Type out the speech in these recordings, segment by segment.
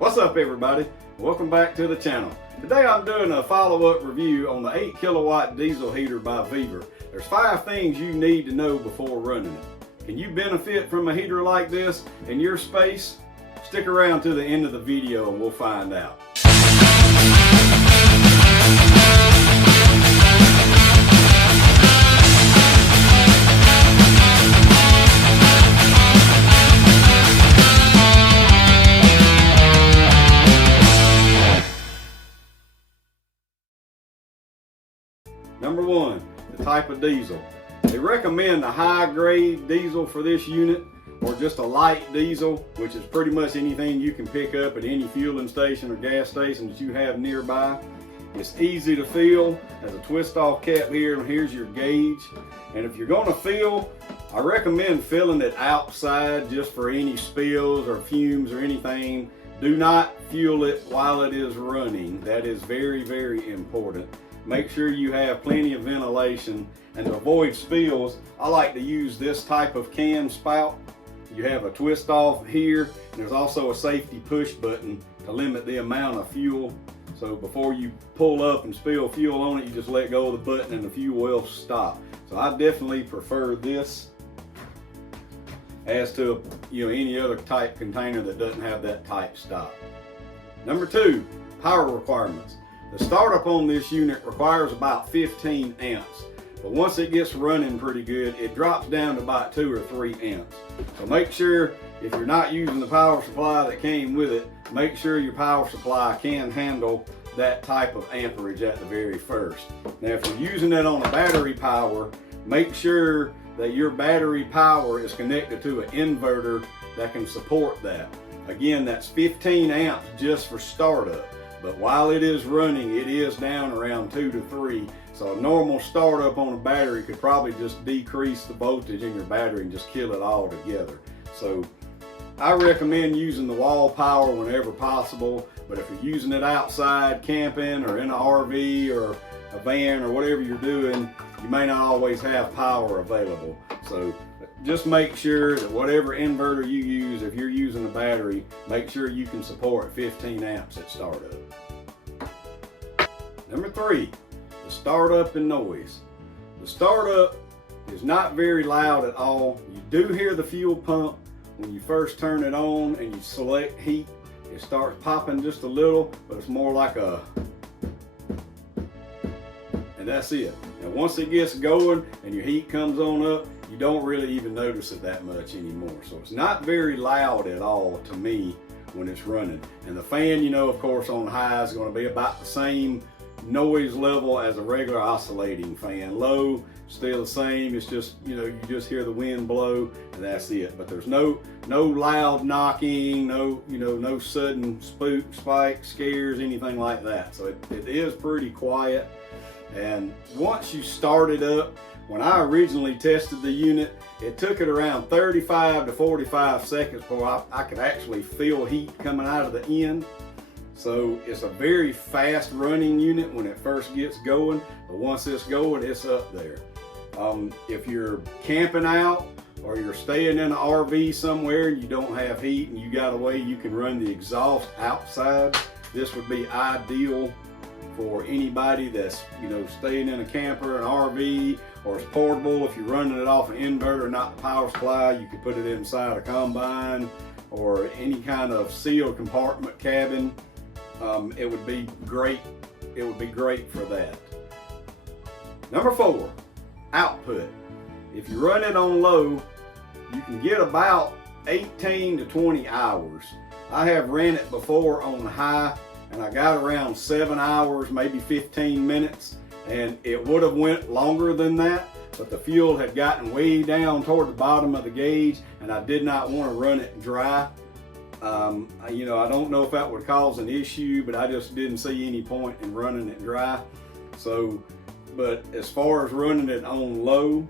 What's up everybody? Welcome back to the channel. Today I'm doing a follow-up review on the 8 kilowatt diesel heater by VEVOR. There's 5 things you need to know before running it. Can you benefit from a heater like this in your space? Stick around to the end of the video and we'll find out. Number 1, the type of diesel. They recommend a high-grade diesel for this unit, or just a light diesel, which is pretty much anything you can pick up at any fueling station or gas station that you have nearby. It's easy to fill. There's a twist-off cap here, and here's your gauge. And if you're going to fill, I recommend filling it outside just for any spills or fumes or anything. Do not fuel it while it is running. That is very, very important. Make sure you have plenty of ventilation, and to avoid spills, I like to use this type of can spout. You have a twist off here, and there's also a safety push button to limit the amount of fuel. So before you pull up and spill fuel on it, you just let go of the button and the fuel will stop. So I definitely prefer this as to any other type container that doesn't have that type stop. Number 2, power requirements. The startup on this unit requires about 15 amps, but once it gets running pretty good, it drops down to about 2 or 3 amps. So make sure, if you're not using the power supply that came with it, make sure your power supply can handle that type of amperage at the very first. Now if you're using it on a battery power, make sure that your battery power is connected to an inverter that can support that. Again, that's 15 amps just for startup. But while it is running, it is down around 2 to 3. So a normal startup on a battery could probably just decrease the voltage in your battery and just kill it all together. So I recommend using the wall power whenever possible. But if you're using it outside camping or in an RV or a van or whatever you're doing, you may not always have power available. So just make sure that whatever inverter you use, if you're using a battery, make sure you can support 15 amps at startup. Number 3, the startup and noise. The startup is not very loud at all. You do hear the fuel pump when you first turn it on and you select heat. It starts popping just a little, but it's more like a, and that's it. And once it gets going and your heat comes on up, you don't really even notice it that much anymore. So it's not very loud at all to me when it's running. And the fan, of course, on high is going to be about the same noise level as a regular oscillating fan. Low, still the same. It's just, you just hear the wind blow and that's it. But there's no loud knocking, no sudden spook, spike, scares, anything like that. So it is pretty quiet. And once you start it up, when I originally tested the unit, it took it around 35 to 45 seconds before I could actually feel heat coming out of the end. So it's a very fast running unit when it first gets going, but once it's going, it's up there. If you're camping out or you're staying in an RV somewhere and you don't have heat and you got a way you can run the exhaust outside, this would be ideal for anybody that's staying in a camper, an RV, or it's portable. If you're running it off an inverter, not the power supply, you could put it inside a combine or any kind of sealed compartment cabin. It would be great. It would be great for that. Number 4, output. If you run it on low, you can get about 18 to 20 hours. I have ran it before on high, and I got around 7 hours, maybe 15 minutes, and it would have went longer than that, but the fuel had gotten way down toward the bottom of the gauge, and I did not want to run it dry. I don't know if that would cause an issue, but I just didn't see any point in running it dry. So, but as far as running it on low,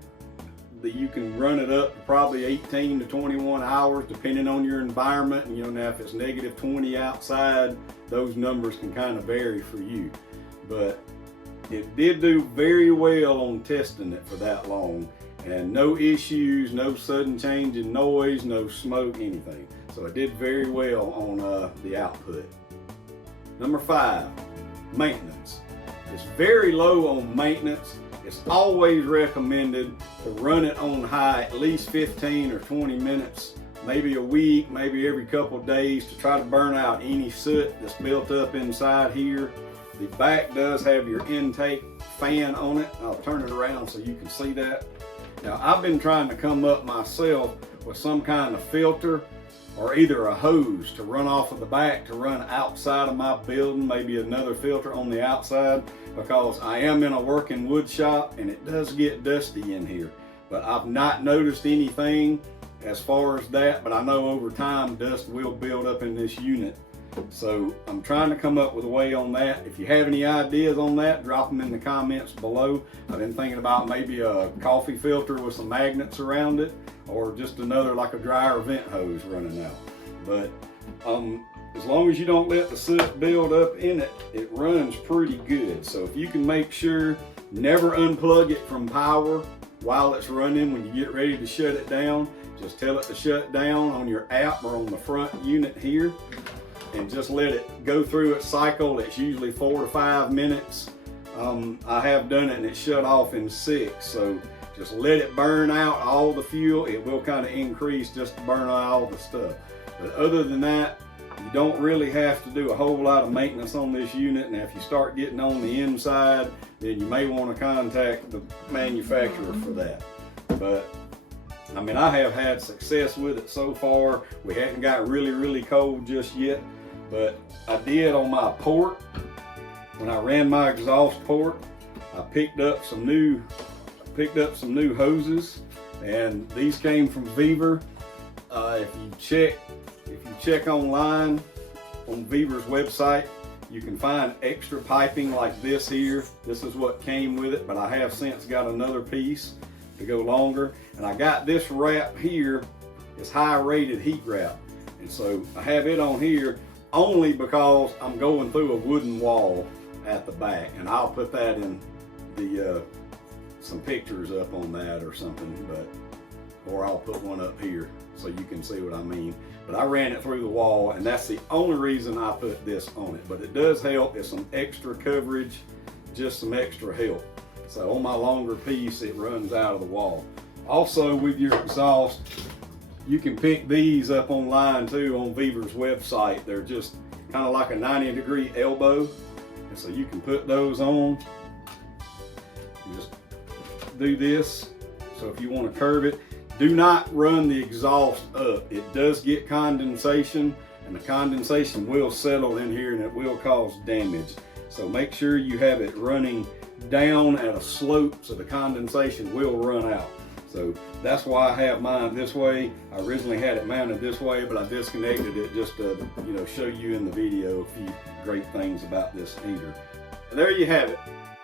you can run it up to probably 18 to 21 hours depending on your environment. And now if it's negative 20 outside, those numbers can kind of vary for you. But it did do very well on testing it for that long, and no issues, no sudden change in noise, no smoke, anything. So it did very well on the output. Number 5, maintenance. It's very low on maintenance. It's always recommended to run it on high at least 15 or 20 minutes, maybe a week, maybe every couple of days, to try to burn out any soot that's built up inside here. The back does have your intake fan on it. I'll turn it around so you can see that. Now, I've been trying to come up myself with some kind of filter or either a hose to run off of the back to run outside of my building, maybe another filter on the outside, because I am in a working wood shop and it does get dusty in here. But I've not noticed anything as far as that, but I know over time dust will build up in this unit. So I'm trying to come up with a way on that. If you have any ideas on that, drop them in the comments below. I've been thinking about maybe a coffee filter with some magnets around it, or just another like a dryer vent hose running out. But as long as you don't let the soot build up in it, it runs pretty good. So if you can make sure, never unplug it from power while it's running. When you get ready to shut it down, just tell it to shut down on your app or on the front unit here, and just let it go through its cycle. It's usually 4 to 5 minutes. I have done it and it shut off in 6. So just let it burn out all the fuel. It will kind of increase just to burn out all the stuff. But other than that, you don't really have to do a whole lot of maintenance on this unit. Now, if you start getting on the inside, then you may want to contact the manufacturer for that. But I mean, I have had success with it so far. We haven't got really cold just yet, but I did on my port. When I ran my exhaust port, I picked up some new hoses, and these came from VEVOR. If you check online on VEVOR's website, you can find extra piping like this here. This is what came with it, but I have since got another piece to go longer. And I got this wrap here, it's high rated heat wrap. And so I have it on here only because I'm going through a wooden wall at the back, and I'll put that in the some pictures up on that or something, or I'll put one up here so you can see what I mean. But I ran it through the wall, and that's the only reason I put this on it. But it does help. It's some extra coverage, just some extra help. So on my longer piece, it runs out of the wall. Also, with your exhaust, you can pick these up online too on VEVOR's website. They're just kind of like a 90-degree elbow. And so you can put those on and just do this. So if you want to curve it, do not run the exhaust up. It does get condensation, and the condensation will settle in here and it will cause damage. So make sure you have it running down at a slope so the condensation will run out. So that's why I have mine this way. I originally had it mounted this way, but I disconnected it just to, show you in the video a few great things about this heater. And there you have it.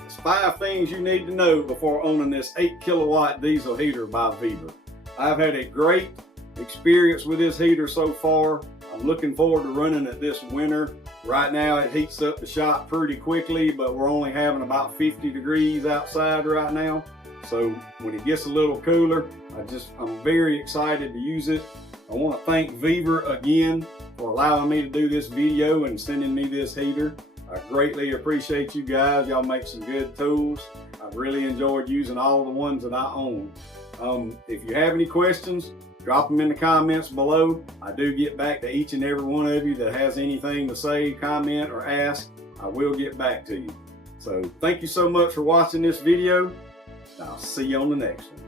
It's 5 things you need to know before owning this 8 kilowatt diesel heater by VEVOR. I've had a great experience with this heater so far. I'm looking forward to running it this winter. Right now it heats up the shop pretty quickly, but we're only having about 50 degrees outside right now. So when it gets a little cooler, I'm very excited to use it. I want to thank VEVOR again for allowing me to do this video and sending me this heater. I greatly appreciate you guys. Y'all make some good tools. I've really enjoyed using all the ones that I own. If you have any questions, drop them in the comments below. I do get back to each and every one of you that has anything to say, comment, or ask. I will get back to you. So thank you so much for watching this video. I'll see you on the next one.